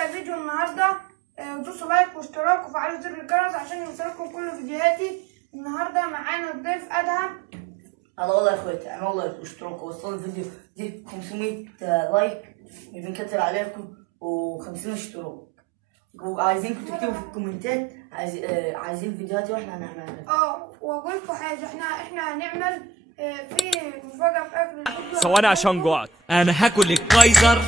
هنبدأ فيديو النهارده. دوسوا لايك واشتراك وفعلوا زر الجرس عشان يوصلكم كل فيديوهاتي. النهارده معانا الضيف ادهم. الله والله يا اخواتي، اعملوا لايك واشتراك ووصلوا الفيديو دي 500 لايك بنكتر عليكم و50 اشتراك، وعايزينكم تكتبوا في الكومنتات عايزين فيديوهات واحنا هنعملها. واقول لكم حاجه، احنا هنعمل في مفاجاه في اخر الفيديو. ثواني عشان قعد. انا هاكل القيصر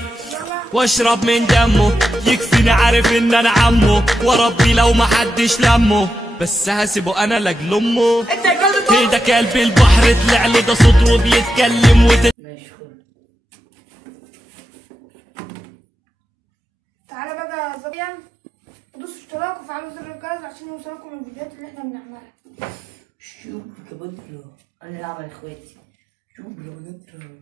واشرب من دمه، يكفيني عارف ان انا عمه، وربي لو ما حدش لمه، بس هسيبه انا لاجل امه. كده كلب البحر طلع له ده صوت وبيتكلم ماشي خد. تعالى بقى زبيان، دوسوا اشتراك وفعلوا زر الجرس عشان يوصلكم الفيديوهات اللي احنا بنعملها. شوف كبدلو انا اللي عمل اخواتي، شوف كبدلو.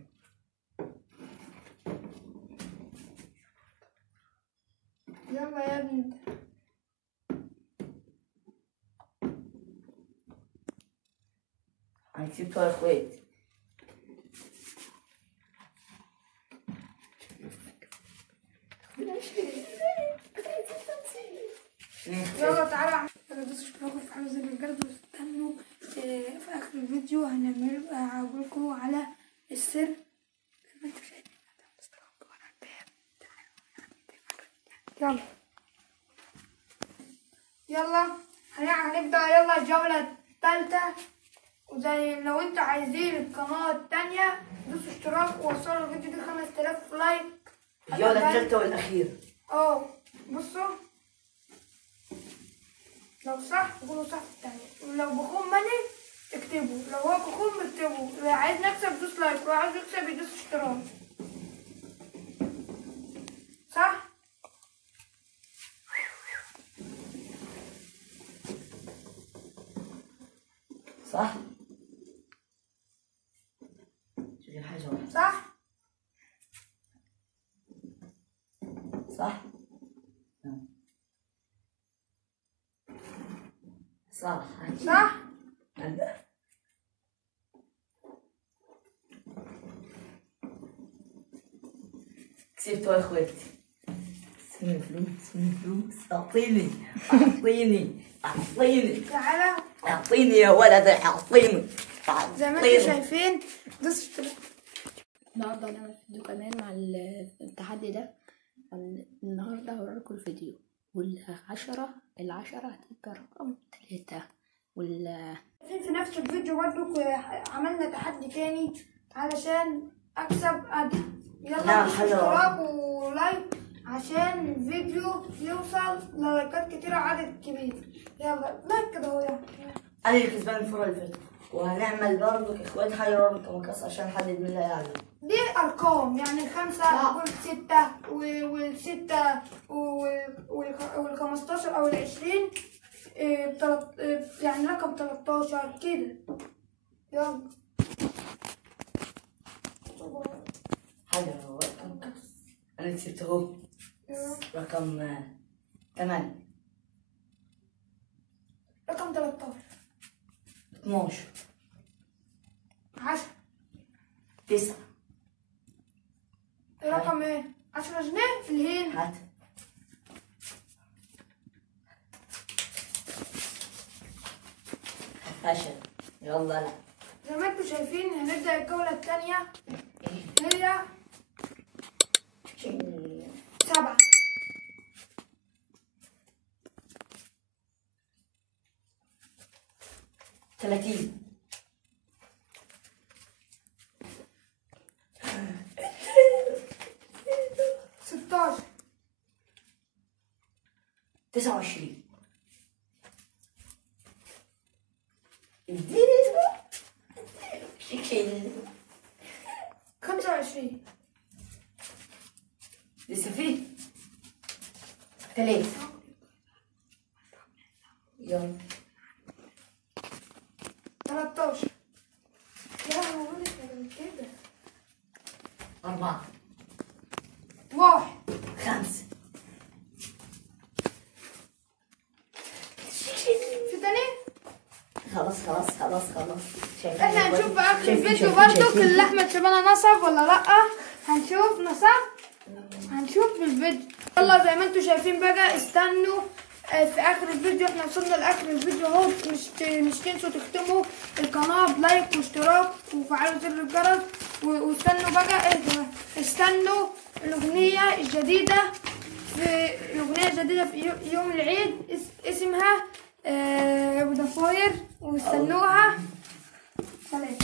يلا يا ابني هنسيبكوا يا اخواتي. يلا تعالى دوسوا اشتراك وفعلوا زر الجرس واستنوا في اخر الفيديو هقول لكم على السر. يلا هنبدأ. يلا الجولة الثالثة، وزي لو انتوا عايزين القناة التانية دوسوا اشتراك ووصلوا الفيديو دي 5000 لايك. الجولة الثالثة والأخيرة. بصوا، لو صح قولوا صح في التانية، ولو بخون ماني اكتبوا، لو هو بخون اكتبوا، اللي عايز نكسب دوس لايك، واللي عايز يكسب يدوس اشتراك. صح؟ صح؟ شوفي حاجة واحدة. صح؟ صح؟ صح. صح؟ كسبتوا يا اخواتي. اسمي فلوس اعطيني. تعالى اعطيني يا ولد، اعطيني. زي ما انتوا شايفين دوس اشتراك. النهارده هنعمل فيديو كمان مع التحدي ده. النهارده هوريكم الفيديو، والعشرة هتبقى رقم 3 في نفس الفيديو برضو عملنا تحدي تاني علشان اكسب ادهم. يلا دوس اشتراك ولايك عشان الفيديو يوصل لايكات كتيرة عدد كبير. يلا لايك كده اهو. انا اللي كسبان الفرقة اللي فاتت، وهنعمل برضه يا اخوات حاجة رابط مقص عشان نحدد مين اللي هيعلم. دي ارقام، يعني 5 وال6 وال6 وال15 او ال20، يعني رقم 13 كده. يلا حاجة رقم كاس انا كسبت اهو. رقم 8 رقم 13 12 10 9 رقم ايه؟ 10 جنيه الهين. هات. فشل. يلا لا. زي ما انتوا شايفين هنبدأ الجولة التانية، هي 7 30 16 29 25 لسه فيه 3. يلا 13 يا كده 4 1 5 في تاني. خلاص شايفين احنا هنشوف في اخر الفيديو برضو اللي احمد شبانة نصب ولا لا. هنشوف نصب. هنشوف في الفيديو. يلا زي ما انتم شايفين بقى، استنوا في اخر الفيديو. احنا وصلنا لاخر الفيديو اهو. مش تنسوا تختموا القناه بلايك واشتراك وفعلوا زر الجرس. واستنوا بقى استنوا الاغنيه الجديده في يوم العيد، اسمها ضفاير، واستنوها. سلام.